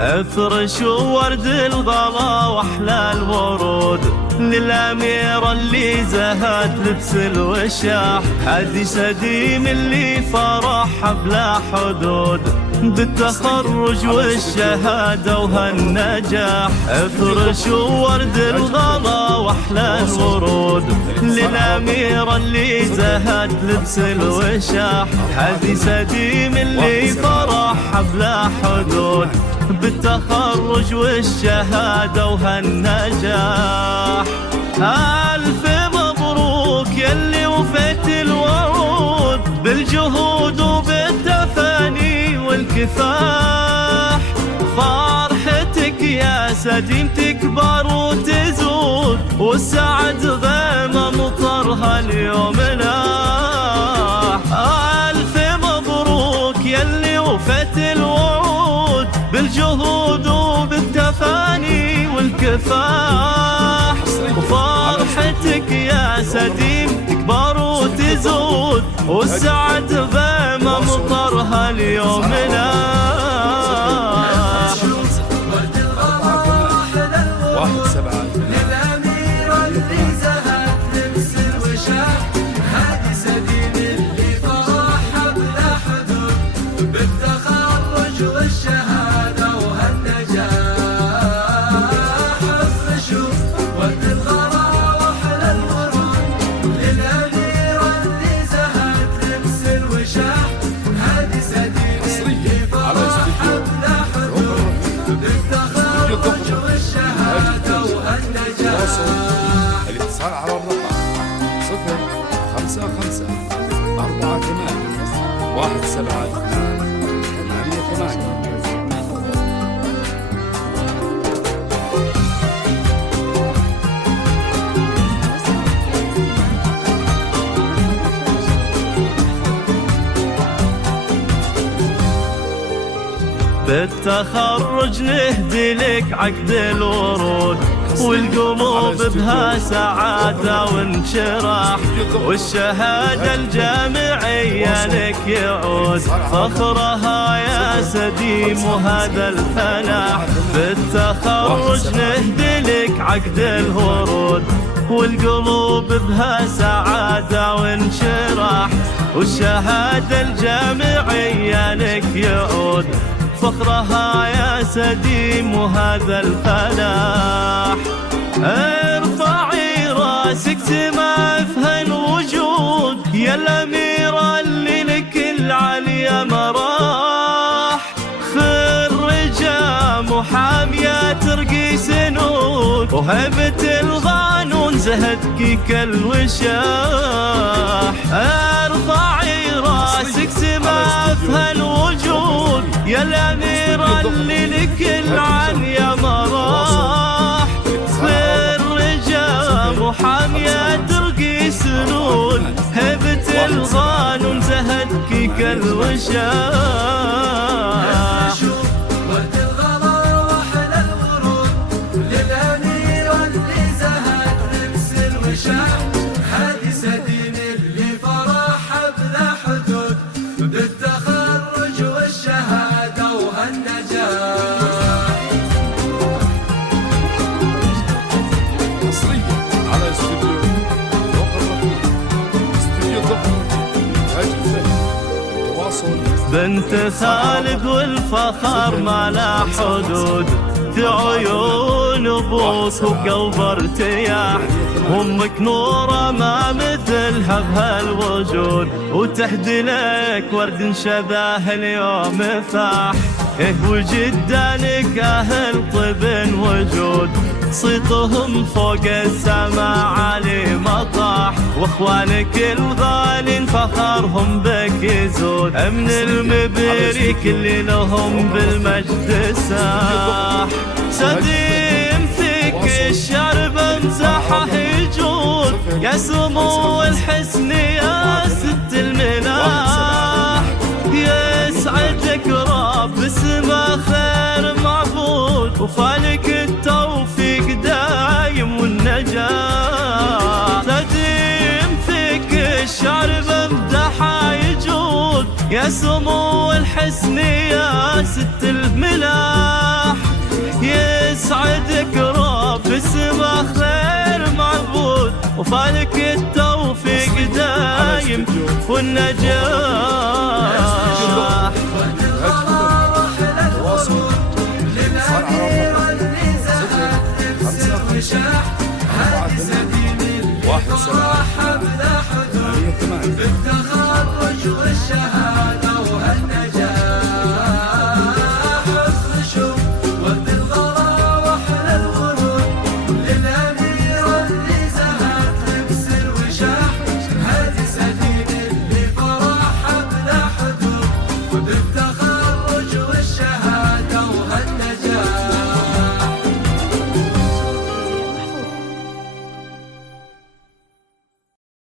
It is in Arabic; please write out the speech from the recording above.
افرش ورد الغلا واحلى الورود للأميرة اللي زهت لبس الوشاح، هدي سديم اللي فرح بلا حدود بالتخرج والشهادة وهالنجاح. افرش ورد الغلا واحلى الورود للأميرة اللي زهت لبس الوشاح، هدي سديم اللي فرح بلا حدود بالتخرج والشهادة وهالنجاح. ألف مبروك يلي وفيت الوعود بالجهود وبالتفاني والكفاح، فرحتك يا سديم تكبر وتزود والسعد غيم مطرها اليوم لاح. ألف مبروك يلي وفيت الوعود بالجهود وبالتفاني والكفاح، وفرحتك يا سديم تكبر وتزود والسعد غيمة مطرها اليوم لاح. للأميرة اللي زهت لبس الوشاح، هادي سديم اللي فرحها بلا حدود بالتخرج والشهادة وهالنجاح. افرشوا ورد الغلا واحلى الورود للأميرة اللي زهت لبس الوشاح، هادي سديم اللي فرحها بلا حدود بالتخرج والشهادة وهالنجاح. الاتصال على الرقم 055 48 178 بالتخرج نهدي لك عقد الورود والقلوب بها سعادة وانشراح، والشهادة الجامعية لك يعود فخرها يا سديم وهذا الفلاح. بالتخرج نهدي لك عقد الورود والقلوب بها سعادة وانشراح، والشهادة الجامعية لك يعود فخرها يا سديم وهذا الفلاح. ارفعي راسك سما في هالوجود يا الأميرة اللي لك العليا مراح، خرجة محامية ترقي سنود وهبة القانون زهدك كالوشاح. ارفعي راسك سما في هالوجود يا الأميرة اللي لك العليا مراح، خرجة محامية ترقي سنون هبة القانون زهدك كالوشاح. ورد الغلا واحلى الورود للأميرة اللي زهت لبس الوشاح، هادي سديم اللي فرحها بلا حدود بالتخرج والشهادة وهالنجاح. حصريا على استوديو فوق الرفيق، استوديو ضفر إنتاج الفن. التواصل بنت خالد والفخر ما لا حدود، في عيون ابوك وقلب ارتياح، امك نوره ما مثلها بهالوجود، وتهدي لك ورد شذاه اليوم فاح. وجدانك اهل طب وجود، صيتهم فوق السماء عالي مطاح، واخوانك الغالين فخرهم بك يزود، من المبريك اللي لهم بالمجد ساح. سديم فيك الشرب امزحه يجود يا سمو الحسن يا ست الملاح، يسعدك رب اسمه خير معبود وفالك التوفيق دايم يا سمو الحسن يا ست الملاح، يسعدك رب اسمه خير معبود، وفالك التوفيق دايم والنجاح. هذه سبيل اللي فرحة بلا حدود.